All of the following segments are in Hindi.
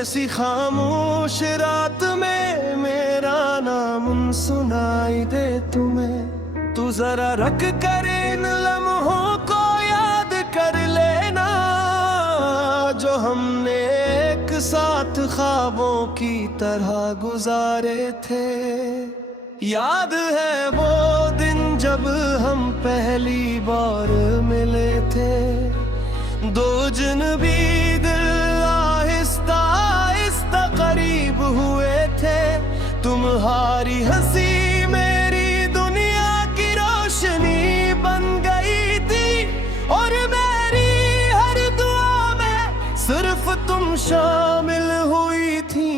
ऐसी खामोश रात में मेरा नाम सुनाई दे तुम्हें। तू जरा रख कर इन लम्हों को याद कर लेना, जो हमने एक साथ ख्वाबों की तरह गुजारे थे। याद है वो दिन जब हम पहली बार मिले थे, दो अजनबी दिल आहिस्ता आहिस्ता करीब हुए थे। तुम्हारी हंसी मेरी दुनिया की रोशनी बन गई थी, और मेरी हर दुआ में सिर्फ तुम शामिल हुई थी।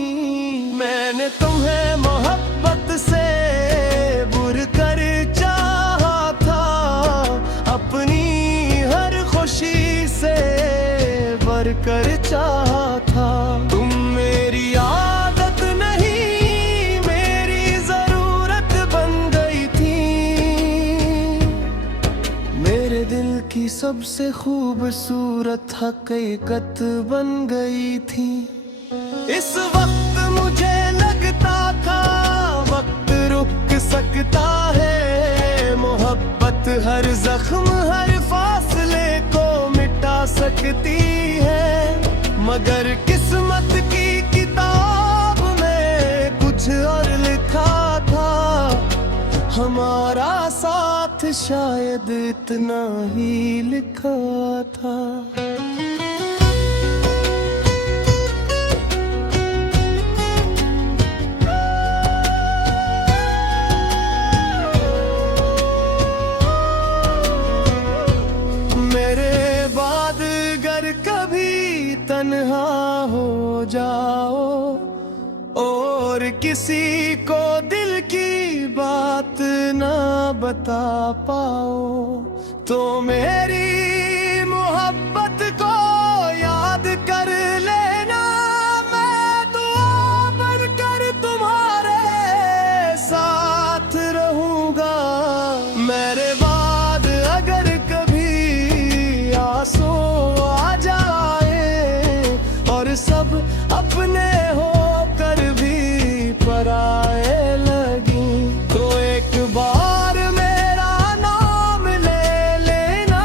मैंने तुम्हें मोहब्बत से बुर कर चाहा था, अपनी हर खुशी से बढ़कर चाहा था। तुम मेरी आदत नहीं मेरी जरूरत बन गई थी, मेरे दिल की सबसे खूबसूरत हकीकत बन गई थी। इस वक्त मुझे लगता था वक्त रुक सकता है, मोहब्बत हर जख्म हर फासले को मिटा सकती है। मगर किस्मत की किताब में कुछ और लिखा था, हमारा साथ शायद इतना ही लिखा था। तन्हा हो जाओ और किसी को दिल की बात ना बता पाओ, तो मेरी मोहब्बत को याद कर लेना। मैं दुआ बनकर तुम्हारे साथ रहूंगा। मेरे बाद अगर कभी आंसू आ जाए और सब अपने होकर भी पराए लगी, तो एक बार मेरा नाम ले लेना।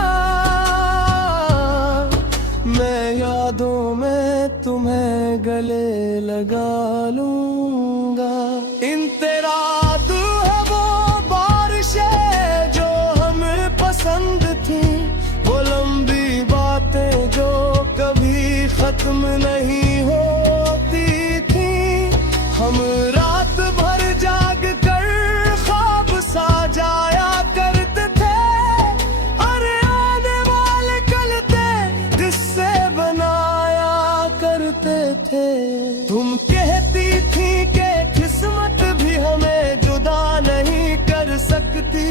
मैं यादों में तुम्हें गले लगा लूंगा। इन तेरा तू है वो बारिशें जो हमें पसंद थी, वो लंबी बातें जो कभी खत्म नहीं होती थी। हम रात भर जाग कर ख्वाब साजाया करते थे, अरे आने वाले कल थे जिससे बनाया करते थे। तुम कहती थी कि किस्मत भी हमें जुदा नहीं कर सकती,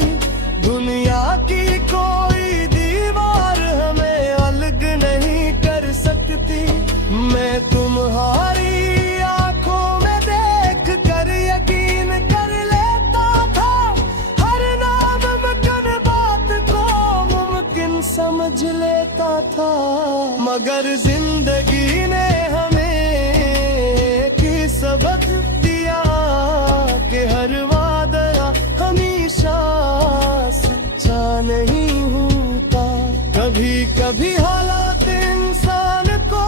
दुनिया की कोई दीवार हमें अलग नहीं कर सकती। मैं तुम्हारी आंखों में देख कर यकीन कर लेता था, हर नामुमकिन बात को मुमकिन समझ लेता था। मगर जिंदगी ने हमें एक सबक दिया कि हर वादा हमेशा सच्चा नहीं होता। कभी कभी हालात इंसान को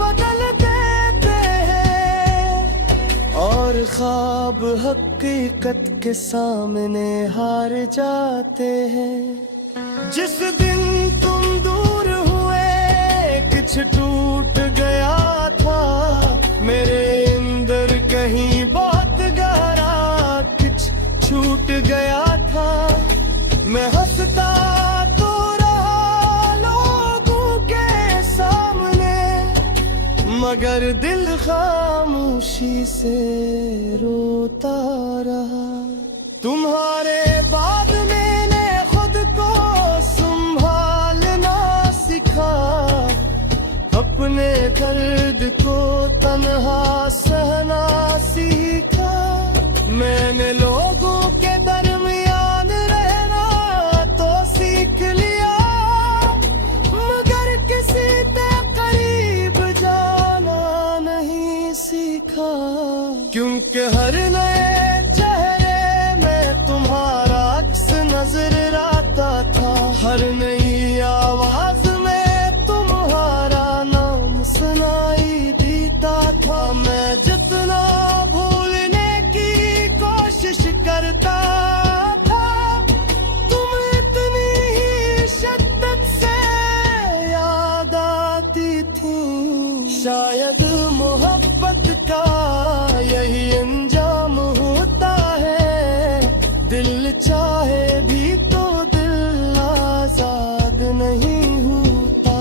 बदल देते हैं, और ख्वाब हकीकत के सामने हार जाते हैं। जिस दिन तुम दूर हुए कुछ टूट गया था, मेरे अंदर कहीं बहुत गहरा कुछ छूट गया था। मैं हंसता तो रहा लोगों के सामने, मगर दिल खामोशी से रोता रहा। तुम्हारे बाद मैंने खुद को संभालना सीखा, अपने दर्द को तन्हा सहना सीखा। मैंने लोगों के दरमियान रहना तो सीख लिया, मगर किसी के करीब जाना नहीं क्योंकि हर नए चेहरे में तुम्हारा अक्स नजर आता था, हर नई आवाज में तुम्हारा नाम सुनाई देता था। मैं जितना भूलने की कोशिश करता था, तुम इतनी ही शिद्दत से याद आती थी। शायद मोहब्बत का यही अंजाम होता है, दिल चाहे भी तो दिल आजाद नहीं होता।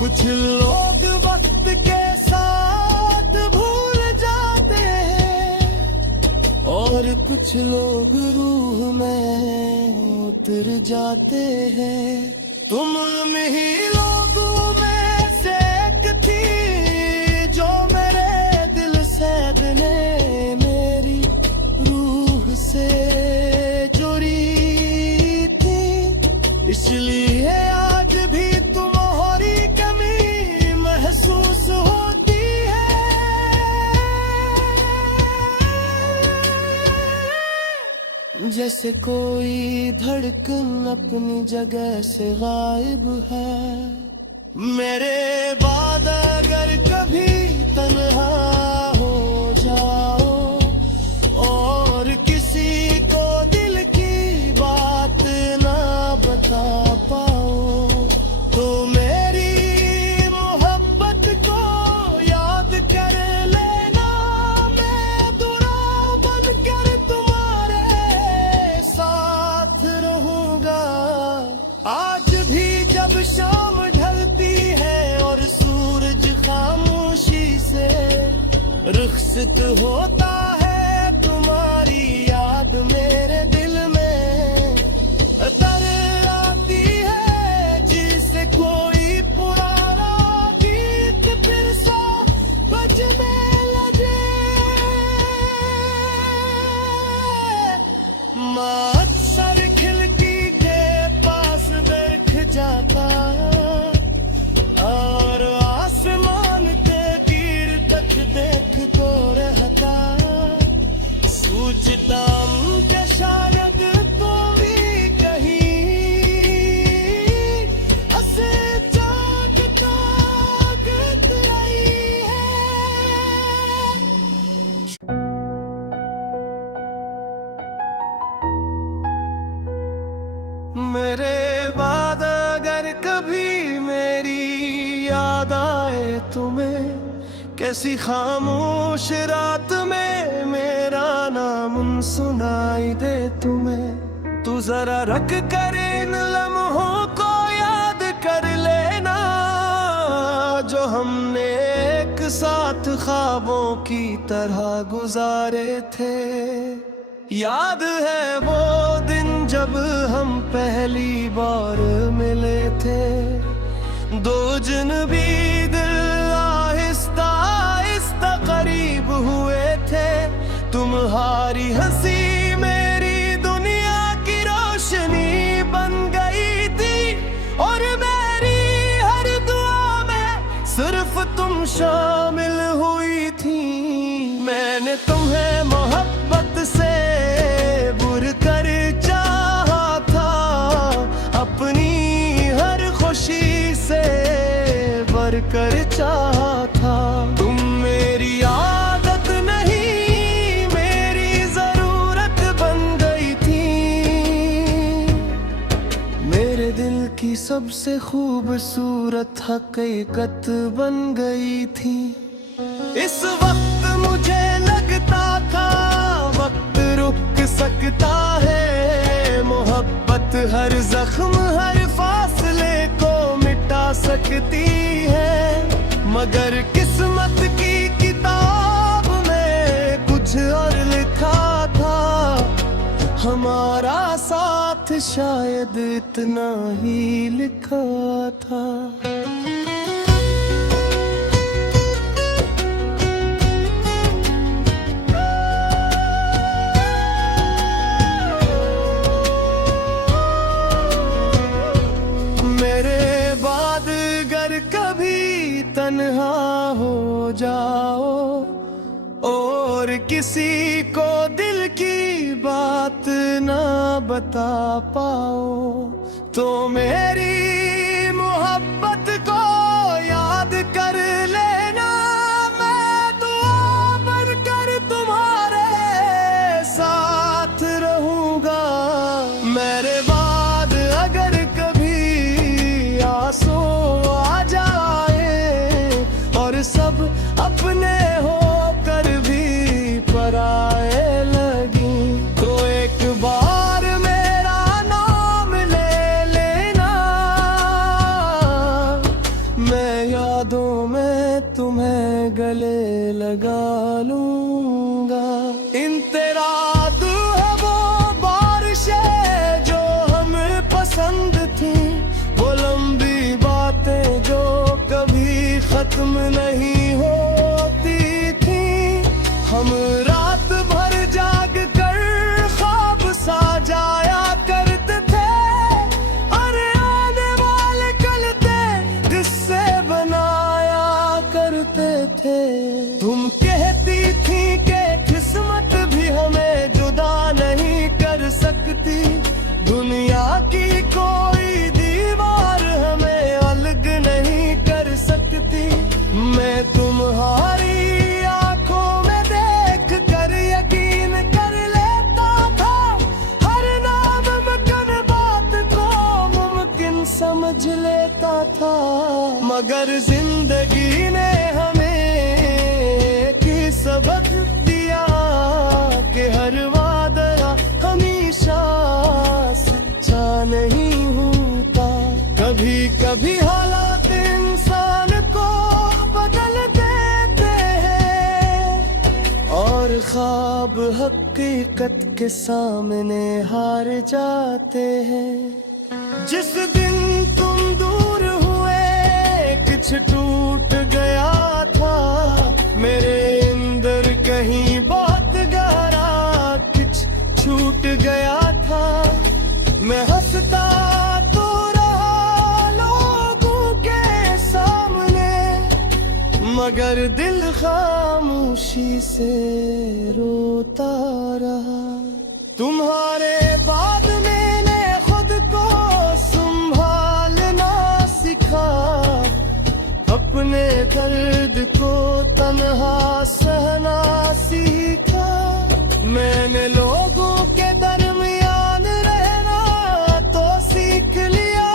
कुछ लोग वक्त के साथ भूल जाते हैं और कुछ लोग रूह में उतर जाते हैं। तुम ही लोगों में से एक थी जो मेरे दिल सैद ने मेरी रूह से जुड़ी थी। इसलिए आज भी तुम्हारी कमी महसूस होती है। जैसे कोई धड़कन अपनी जगह से गायब है। मेरे बाद अगर कभी तन्हा हो जाओ और किसी को दिल की बात ना बता पाओ, तो मेरी मोहब्बत को याद कर लेना। मैं दुआ बनकर तुम्हारे साथ रहूंगा। आज भी जब शाम ढलती है और सूरज खामोशी से रुखसत होता है, तुम्हारी याद मेरे दिल में तर आती है। जिसे कोई पुराना गीत फिर सा बजने लगे। मैं अक्सर खिड़की के पास बैठ जाता और आसमान के तीर तक देखतो रहता। सोचता हूँ कि शायद तुम भी कहीं ऐसे चाँद ताकत आई है। मेरे बाद अगर कभी मेरी याद आए तुम्हें, कैसी खामोश रात में मेरा नाम सुनाई दे तुम्हें, तू जरा रख कर इन लम्हों को याद कर लेना जो हमने एक साथ ख्वाबों की तरह गुजारे थे। याद है वो दिन जब हम पहली बार मिले थे, दो अजनबी दिल आहिस्ता आहिस्ता करीब हुए थे। तुम्हारी हंसी मेरी दुनिया की रोशनी बन गई थी और मेरी हर दुआ में सिर्फ तुम शामिल हुई थी। मैंने तुम्हें मोहब्बत से बुर कर चाहा था, अपनी हर खुशी से बढ़ कर चाहा था। तुम मेरी आदत नहीं मेरी जरूरत बन गई थी, मेरे दिल की सबसे खूबसूरत हकीकत बन गई थी। इस वक्त मुझे लगता था वक्त रुक सकता है, मोहब्बत हर जख्म हर फासले को मिटा सकती है। मगर किस्मत की किताब में कुछ और लिखा था, हमारा साथ शायद इतना ही लिखा था। तन्हा हो जाओ और और किसी को दिल की बात ना बता पाओ तो मेरी मोहब्बत को याद कर लेना। मैं दुआ बनकर तुम्हारे साथ रहूंगा। मेरे बाद अगर कभी आंसू आ जाए और सब अपने होकर भी पराए लगी तो एक बार मेरा नाम ले लेना। मैं यादों में तुम्हें गले लगा लूंगा। इन तेरा है वो बारिशें जो हमें पसंद थी, वो लंबी बातें जो कभी खत्म नहीं होती थी। हम रात भर जाग कर ख्वाब साजाया करते थे, अरे आने वाले कल पे किस्से बनाया करते थे। तुम कहती थी कि किस्मत भी हमें जुदा नहीं कर सकती, दुनिया की कोई दीवार हमें अलग नहीं कर सकती। मैं तुम्हारी आंखों में देख कर यकीन कर लेता था, हर नामुमकिन बात को मुमकिन समझ लेता था। मगर जिंदगी ने हमें एक सबक दिया कि हर वादा हमेशा सच्चा नहीं होता। कभी कभी हालात इंसान को बदल देते हैं और ख्वाब हकीकत के सामने हार जाते हैं। जिस दिन तुम दूर हुए कुछ टूट गया था, मेरे अंदर कहीं बहुत गहरा कुछ छूट गया था। मैं हंसता तो रहा लोगों के सामने, मगर दिल खामोशी से रोता रहा। तुम्हारे बाद मैंने खुद को संभालना सीखा, अपने दर्द को तन्हा सहना सीखा। मैंने लोगों के दरमियान रहना तो सीख लिया,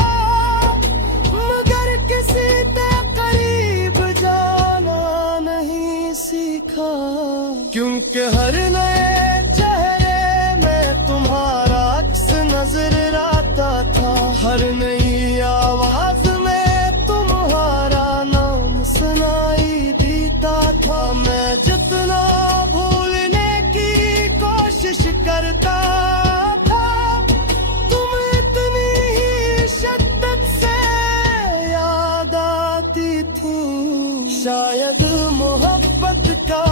मगर किसी के करीब जाना नहीं सीखा। क्योंकि हर नए चेहरे में तुम्हारा अक्स नजर आता था, हर नई आवाज में तुम्हारा नाम सुनाई देता था। मैं जितना भूलने की कोशिश करता था, तुम इतनी ही शिद्दत से याद आती थी। शायद मोहब्बत का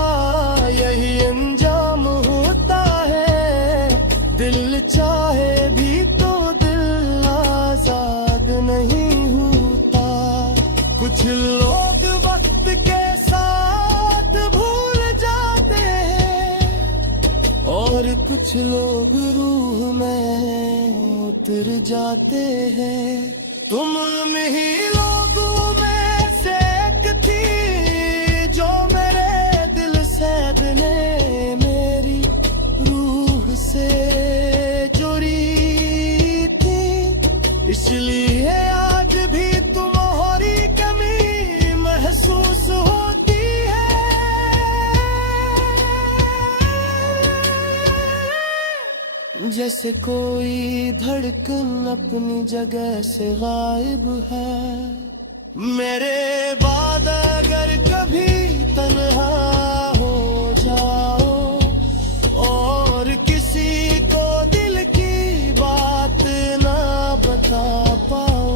यही अंजाम होता है, दिल चाहे भी तो दिल आजाद नहीं होता। कुछ लोग वक्त के साथ भूल जाते हैं और कुछ लोग रूह में उतर जाते हैं। तुम ही लोगों में से एक थी जो मेरे दिल से ने मेरी रूह से जुड़ी थी। इसलिए आज भी तुम्हारी कमी महसूस होती है। जैसे कोई धड़कन अपनी जगह से गायब है। मेरे बाद अगर कभी तन्हा हो जाओ और किसी को दिल की बात ना बता पाओ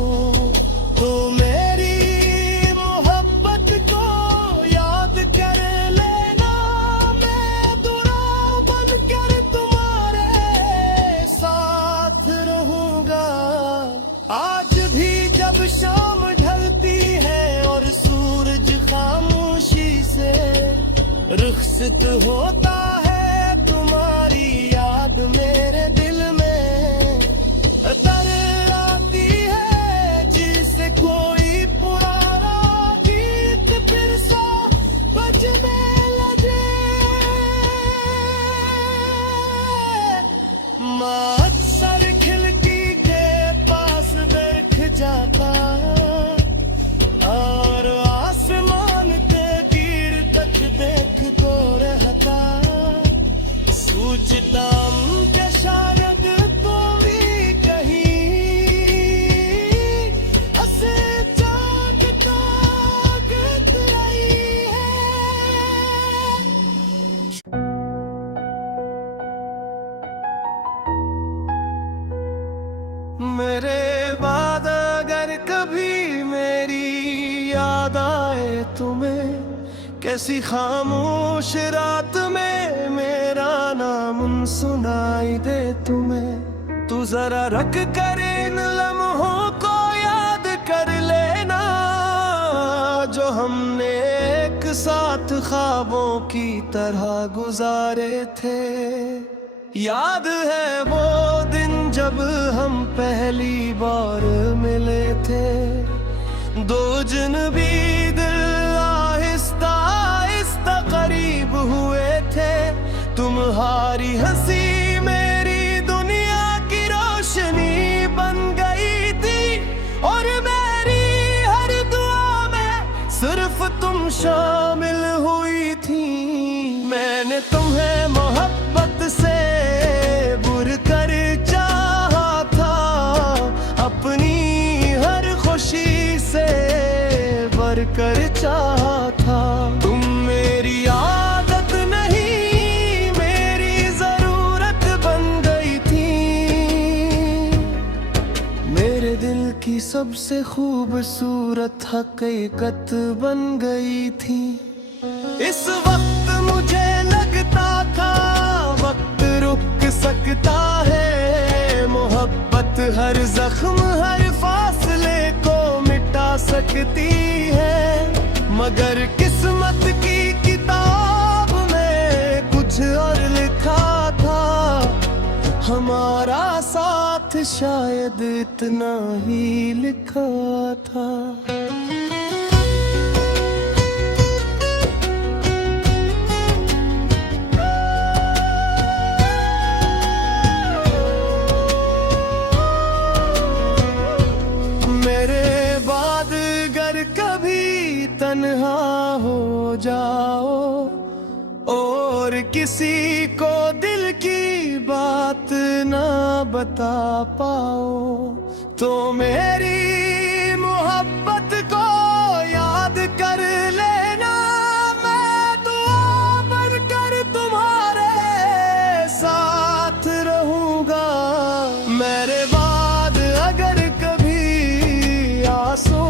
तो मेरी मोहब्बत को याद कर लेना। मैं दुआ बनकर तुम्हारे साथ रहूंगा। आज भी जब शाम ढलती है और सूरज खामोशी से रुखसत होता सोचता हूं कि शायद तू भी कहीं ऐसे जाग ताकत आई है। मेरे बाद अगर कभी मेरी याद आए तुम्हें, कैसी खामोश रात में मेरा नाम सुनाई दे तुम्हें, तू जरा रख कर इन लम्हों को याद कर लेना जो हमने एक साथ ख्वाबों की तरह गुजारे थे। याद है वो दिन जब हम पहली बार मिले थे, दो अजनबी दिल आहिस्ता आहिस्ता करीब हुए थे। तुम्हारी हंसी मेरी दुनिया की रोशनी बन गई थी, और मेरी हर दुआ में सिर्फ तुम शामिल हुई थी। मैंने तुम्हें मोहब्बत से बुर कर चाहा था, अपनी हर खुशी से बढ़ कर चाहा था। तुम मेरी आदत नहीं मेरी जरूरत बन गई थी, मेरे दिल की सबसे खूबसूरत हकीकत बन गई थी। इस वक्त मुझे लगता था वक्त रुक सकता है, मोहब्बत हर जख्म हर फासले को मिटा सकती है, मगर किस्मत की किताब में कुछ और लिखा था। हमारा साथ शायद इतना ही लिखा था। कभी तन्हा हो जाओ और किसी को दिल की बात ना बता पाओ, तो मेरी मोहब्बत को याद कर लेना, मैं दुआ बनकर तुम्हारे साथ रहूंगा। मेरे बाद अगर कभी आंसू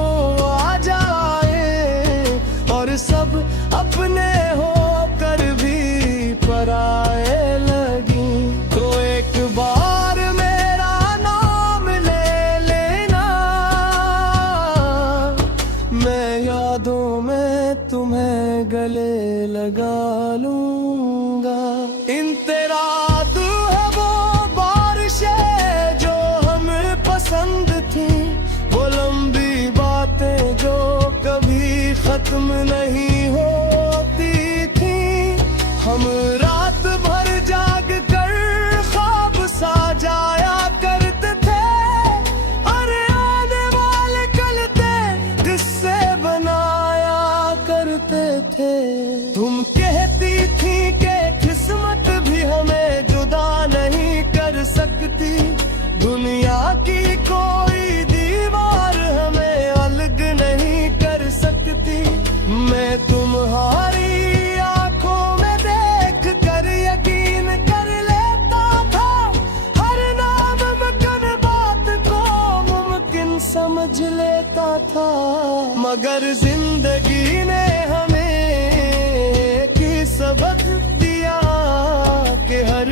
और सब अपने होकर भी पराए लगी, तो एक बार मेरा नाम ले लेना, मैं यादों में तुम्हें गले लगा लूंगा। इन तेरा तू है वो बारिशें जो हमें पसंद थी, वो लंबी बातें जो कभी खत्म नहीं होती थी। हम रात भर जाग कर ख्वाब साजाया करते थे, अरे आने वाले कल पे किस्से बनाया करते थे। तुम कहती थी कि किस्मत भी हमें जुदा नहीं कर सकती, दुनिया की कोई दीवार हमें अलग नहीं कर सकती। मैं तुम्हारी आंखों में देख कर यकीन कर लेता था, हर नामुमकिन बात को मुमकिन समझ लेता था, मगर जिंदगी ने हमें की सबक दिया कि हर